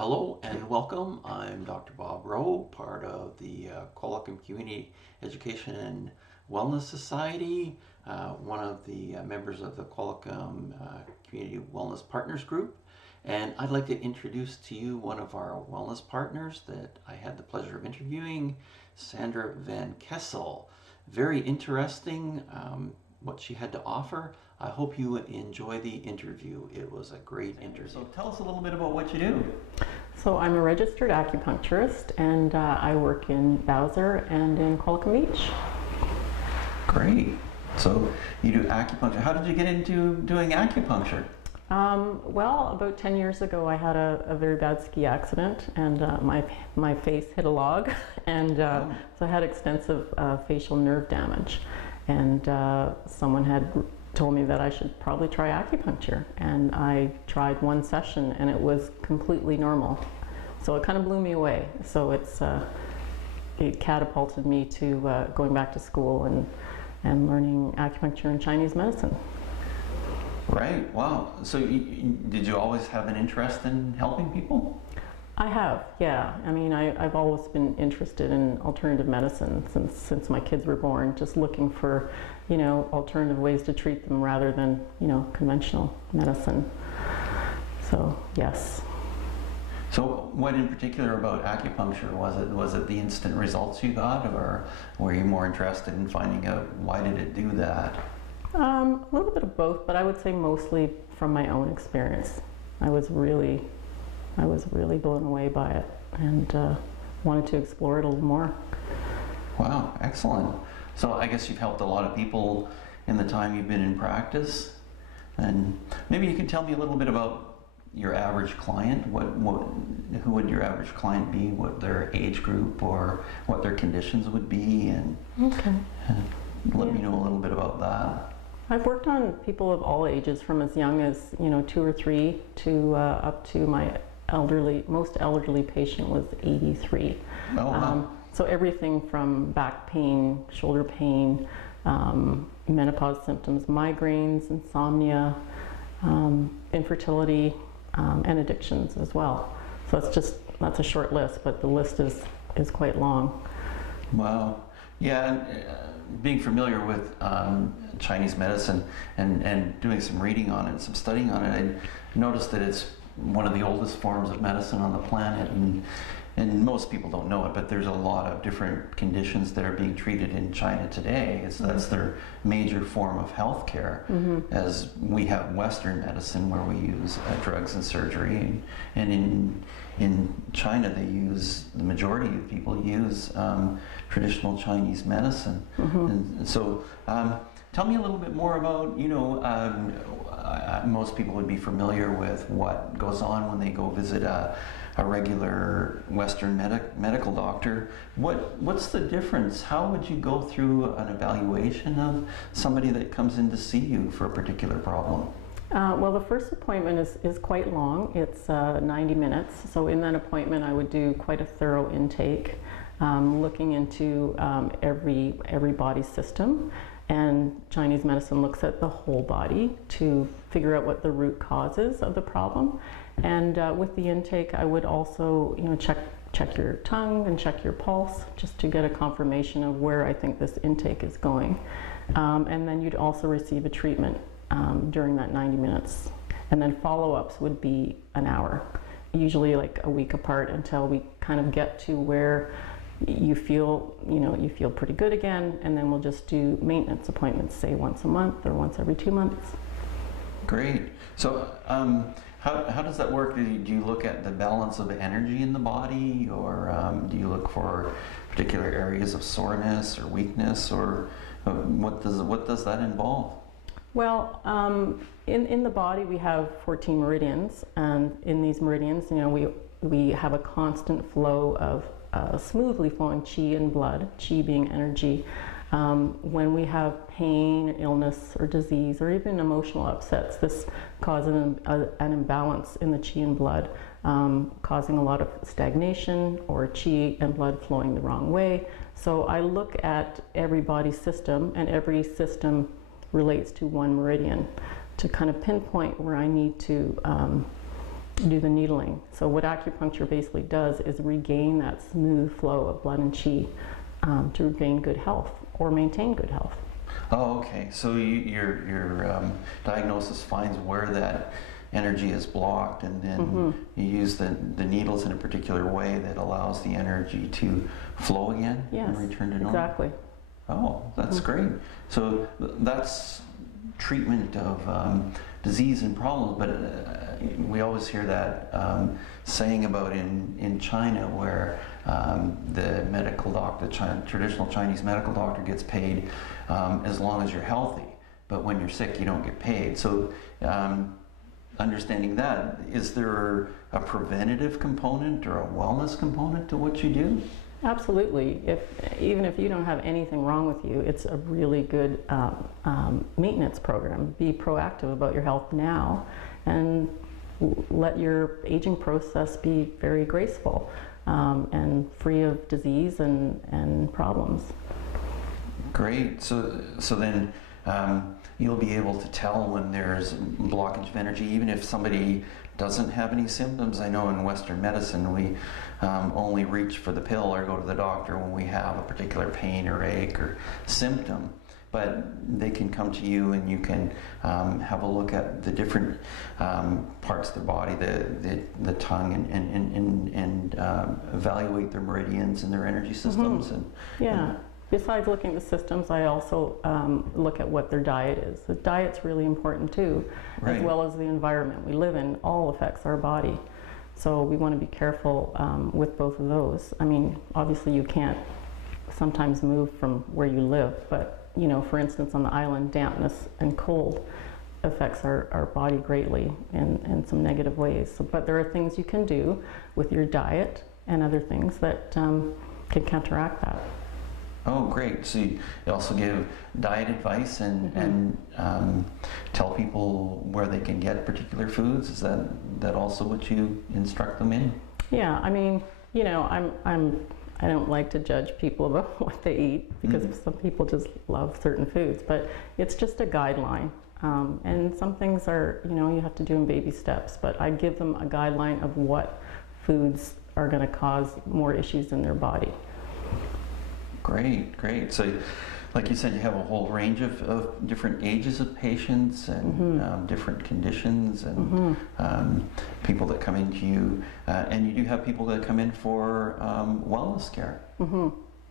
Hello and welcome. I'm Dr. Bob Rowe, part of the Qualicum Community Education and Wellness Society, one of the members of the Qualicum Community Wellness Partners Group. And I'd like to introduce to you one of our wellness partners that I had the pleasure of interviewing, Sandra Van Kessel. Very interesting what she had to offer. I hope you enjoy the interview. It was a great interview. So tell us a little bit about what you do. So I'm a registered acupuncturist, and I work in Bowser and in Qualicum Beach. Great. So you do acupuncture. How did you get into doing acupuncture? Well, about 10 years ago, I had a very bad ski accident, and my face hit a log, and so I had extensive facial nerve damage. And someone had told me that I should probably try acupuncture, and I tried one session and it was completely normal. So it kind of blew me away. So it catapulted me to going back to school and learning acupuncture and Chinese medicine. Right, wow. So did you always have an interest in helping people? I have, yeah. I mean, I've always been interested in alternative medicine since my kids were born, just looking for, alternative ways to treat them rather than, conventional medicine. So, yes. So what in particular about acupuncture? Was it the instant results you got, or were you more interested in finding out why did it do that? A little bit of both, but I would say mostly from my own experience. I was really blown away by it and wanted to explore it a little more. Wow, excellent. So I guess you've helped a lot of people in the time you've been in practice. And maybe you can tell me a little bit about your average client. Who would your average client be? What their age group or what their conditions would be? And okay. Let me know a little bit about that. I've worked on people of all ages, from as young as 2 or 3 to up to my most elderly patient was 83. Oh, wow. So everything from back pain, shoulder pain, menopause symptoms, migraines, insomnia, infertility, and addictions as well. So that's a short list, but the list is quite long. Wow. Yeah, being familiar with Chinese medicine and doing some reading on it, some studying on it, I noticed that it's one of the oldest forms of medicine on the planet, and most people don't know it, but there's a lot of different conditions that are being treated in China today. That's their major form of health care, as we have Western medicine where we use drugs and surgery, and in China the majority of people use traditional Chinese medicine. And so tell me a little bit more about, most people would be familiar with what goes on when they go visit a regular Western medical doctor. What's the difference? How would you go through an evaluation of somebody that comes in to see you for a particular problem? Well, the first appointment is quite long. It's 90 minutes. So in that appointment, I would do quite a thorough intake, looking into every body system. And Chinese medicine looks at the whole body to figure out what the root cause is of the problem. And with the intake, I would also, check your tongue and check your pulse, just to get a confirmation of where I think this intake is going. And then you'd also receive a treatment during that 90 minutes. And then follow-ups would be an hour, usually like a week apart, until we kind of get to where you feel pretty good again, and then we'll just do maintenance appointments, say once a month or once every 2 months. Great. So how does that work? Do you look at the balance of energy in the body, or do you look for particular areas of soreness or weakness, or what does that involve? Well, in the body we have 14 meridians, and in these meridians, we have a constant flow of smoothly flowing qi and blood, qi being energy. When we have pain, illness, or disease, or even emotional upsets, this causes an imbalance in the qi and blood, causing a lot of stagnation or qi and blood flowing the wrong way. So I look at every body system, and every system relates to one meridian, to kind of pinpoint where I need to do the needling. So what acupuncture basically does is regain that smooth flow of blood and qi to regain good health or maintain good health. Oh, okay. So your diagnosis finds where that energy is blocked, and then you use the needles in a particular way that allows the energy to flow again and return to normal. Exactly. Oh, that's great. So that's treatment of disease and problems, but we always hear that saying about in China where the medical doctor, the traditional Chinese medical doctor gets paid as long as you're healthy, but when you're sick you don't get paid. So understanding that, is there a preventative component or a wellness component to what you do? Absolutely. Even if you don't have anything wrong with you, it's a really good maintenance program. Be proactive about your health now and let your aging process be very graceful and free of disease and problems. Great. So then you'll be able to tell when there's blockage of energy, even if somebody doesn't have any symptoms. I know in Western medicine we only reach for the pill or go to the doctor when we have a particular pain or ache or symptom. But they can come to you and you can have a look at the different parts of their body, the tongue, and evaluate their meridians and their energy systems. Besides looking at the systems, I also look at what their diet is. The diet's really important too, as well as the environment we live in. All affects our body. So we want to be careful with both of those. I mean, obviously you can't sometimes move from where you live, but you know, for instance, on the island, dampness and cold affects our body greatly in some negative ways. So, but there are things you can do with your diet and other things that can counteract that. Oh, great. So you also give diet advice and tell people where they can get particular foods. Is that also what you instruct them in? Yeah, I mean, you know, I don't like to judge people about what they eat because some people just love certain foods, but it's just a guideline. And some things are, you know, you have to do in baby steps, but I give them a guideline of what foods are going to cause more issues in their body. Great, great. So, like you said, you have a whole range of different ages of patients and different conditions and people that come into you. And you do have people that come in for wellness care.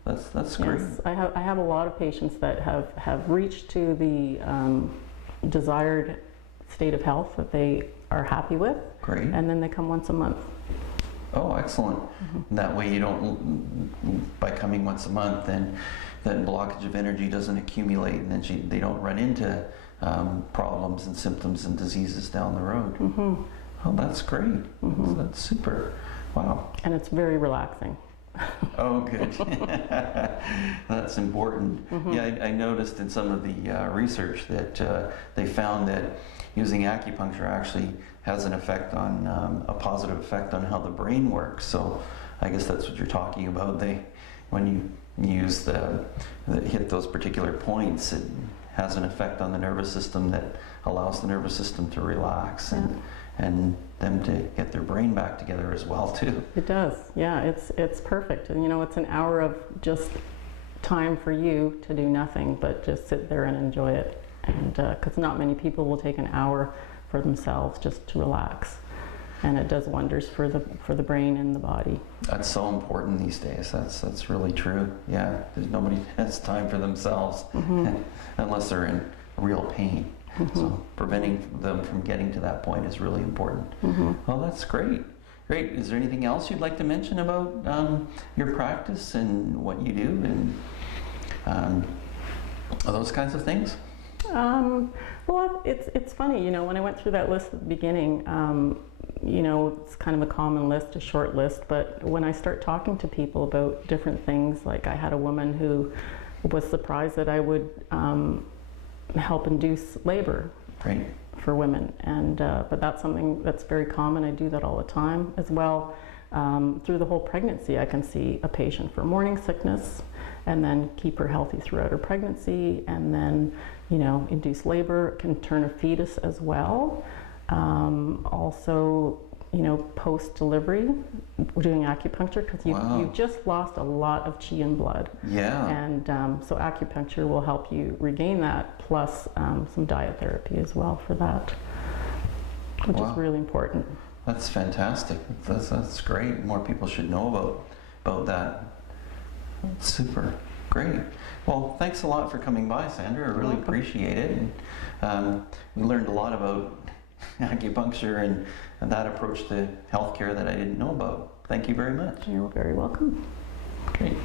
That's great. Yes, I have a lot of patients that have reached to the desired state of health that they are happy with. Great. And then they come once a month. Oh, excellent. That way you don't, by coming once a month, then that blockage of energy doesn't accumulate, and then they don't run into problems and symptoms and diseases down the road. Oh, that's great. That's super. Wow. And it's very relaxing. Oh, good. That's important. Yeah, I noticed in some of the research that they found that using acupuncture actually has an effect on a positive effect on how the brain works. So I guess that's what you're talking about. When you use hit those particular points, it has an effect on the nervous system that allows the nervous system to relax and them to get their brain back together as well too. It does. Yeah, it's perfect. And you know, it's an hour of just time for you to do nothing but just sit there and enjoy it. And because not many people will take an hour for themselves just to relax, and it does wonders for the brain and the body. That's so important these days. That's really true. Yeah, there's nobody has time for themselves unless they're in real pain. So preventing them from getting to that point is really important. Well, that's great. Great. Is there anything else you'd like to mention about your practice and what you do and those kinds of things? Well, it's funny, you know, when I went through that list at the beginning, you know, it's kind of a common list, a short list, but when I start talking to people about different things, like I had a woman who was surprised that I would help induce labor for women, and but that's something that's very common. I do that all the time as well. Through the whole pregnancy, I can see a patient for morning sickness and then keep her healthy throughout her pregnancy, and then, you know, induce labor, can turn a fetus as well. Also post-delivery doing acupuncture, because Wow. you've just lost a lot of qi and blood. Yeah. And so acupuncture will help you regain that, plus some diet therapy as well for that, which Wow. is really important. That's fantastic. That's great. More people should know about that. Super. Great. Well, thanks a lot for coming by, Sandra. I really appreciate it. And, we learned a lot about acupuncture and that approach to healthcare that I didn't know about. Thank you very much. You're very welcome. Great.